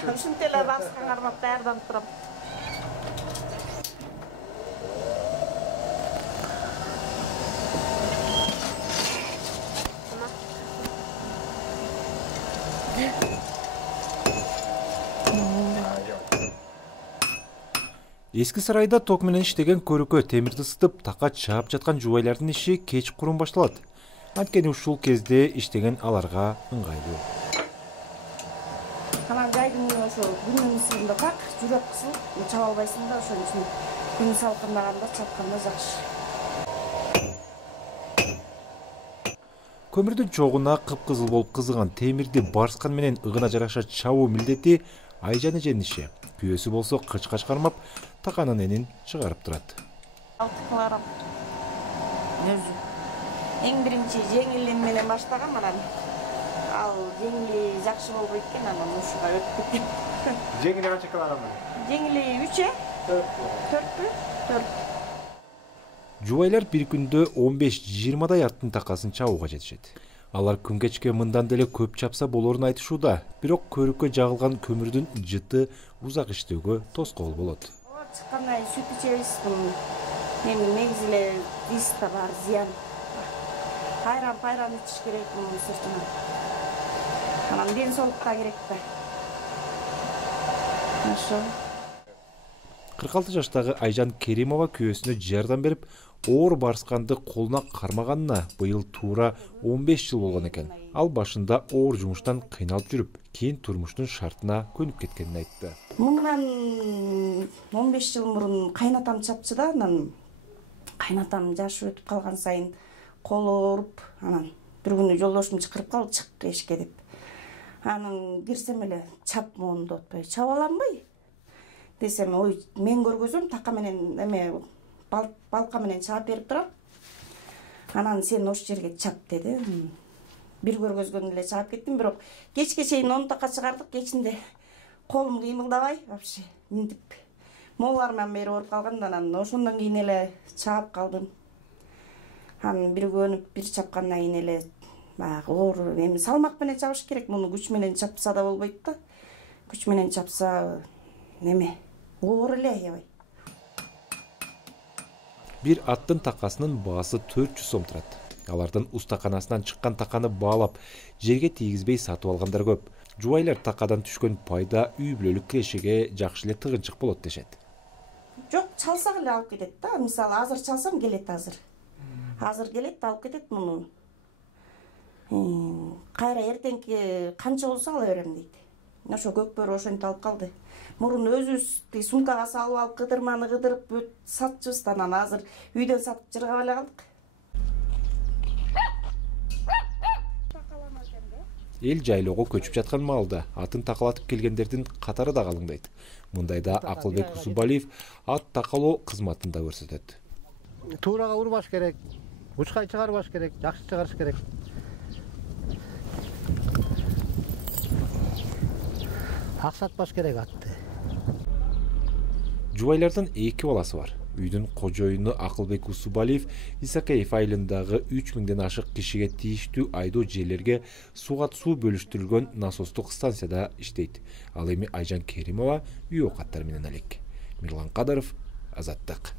Ушинтип эле багышка кармап даярданып турам. Эски сарайда ток менен иштеген көрүкө темирди ысытып, така чаап жаткан жубайлардын иши кечкурун башталат. Анткени ушул кезде иштеген аларга ыңгайлуу. Анан жайдын ошо күнүн ысыгында так жүрөк кысылып, чаба албайсың да, ошон үчүн күн салкындаганда чапканда жакшы. Көмүрдүн чогуна кыпкызыл болуп кызыган темирди барскан менен ыгына жараша чабуу милдети Айжан эженин иши. Күйөөсү болсо кыч-кач кармап, таканын энин чыгарып турат. 6 килограмм. Өзү. Эң биринчи жеңил менен баштагам, анан ал жеңили жакшы болбойт экен, анан ушуга өтүп кеткен. Жеңили канча килограмм? Жеңили 3 4. Жубайлар бир күндө 15-20дай аттын такасын чабууга жетишет. Алар күн кечке мындан деле көп чапса болорун айтышууда, бирок көрүккө жагылган көмүрдүн жыты узак иштөөгө тоскоол болот. Чыккандай сүт ичебиз, эми негизи эле диста бар зыян. Пайран ичиш керек мунун сыртынан. Анан ден соолукка керек да. Ошо. 46 жаштагы Айжан Керимова күйөөсүнө жардам берип, оор барсканды колуна кармаганына быйыл туура 15 жыл болгон экен. Ал башында оор жумуштан кыйналып жүрүп, кийин турмуштун шартына көнүп кеткенин айтты. Мындан 15 жыл мурун кайнатам чапчы да, анан кайнатам жашы өтүп калган сайын колу ооруп, анан бир күнү жолдошум чакырып калды, чык эшикке деп. Анан кирсем эле чап моунду отпой, чаба аламбы? Десем, ой, мен көргөзөм, така менен балка менен чаап берип турам. Анан сен ош жерге чап деди. Бир көргөзгөн эле чаап кеттим, бирок кечке чейин 10 така чыгардык, кечинде колум кыймылдабай, вообще минтип. Молларыман бери ооруп калган, анан ошондон кийин эле чаап калдым. Анан бир көнүп, бир чапкандан кийин эле баягы оор, эми салмак менен чабыш керек, муну күч менен чапса да болбойт да. Күч менен чапса неме оор эле аябай. Бир аттын такасынын баасы 400 сом турат. Алардан устаканасынан чыккан таканы баалап, жерге тийгизбей сатып алгандар көп. Жубайлар такадан түшкөн пайда үй бүлөлүк кирешиге жакшы эле тыгынчык болот дешет. Жок, чалсак эле алып кетет да. Мисалы, азыр чалсам келет азыр. Азыр келет, алып кетет муну. Кайра эртеңки канча болсо ала берем дейт. Ошо көкбөрү ошентип алып калды. Мурун өзүбүз сумкага салып кыдырманы кыдырып сатчыбыз, анан азыр үйдөн сатып жыргап эле калдык. Эл жайлоого көчүп жаткан маалда атын такалатып келгендердин катары да калыңдайт. Мындайда Акылбек Усубалиев ат такалоо кызматында көрсөтөт. Туурага урбаш керек, учкай чыгарбаш керек, жакшы чыгарыш керек. Аксатпаш керек атты. Жубайлардан 2 баласы бар. Үйдүн кожоюну Акылбек Усубалиев Исакеев айылындагы 3000ден ашык кишиге тийиштүү айдоо жерлерге суга суу бөлүштүрүлгөн насостук станцияда иштейт. Ал эми Айжан Керимова үй окаттары менен алек. Мирлан Кадаров, Азаттык.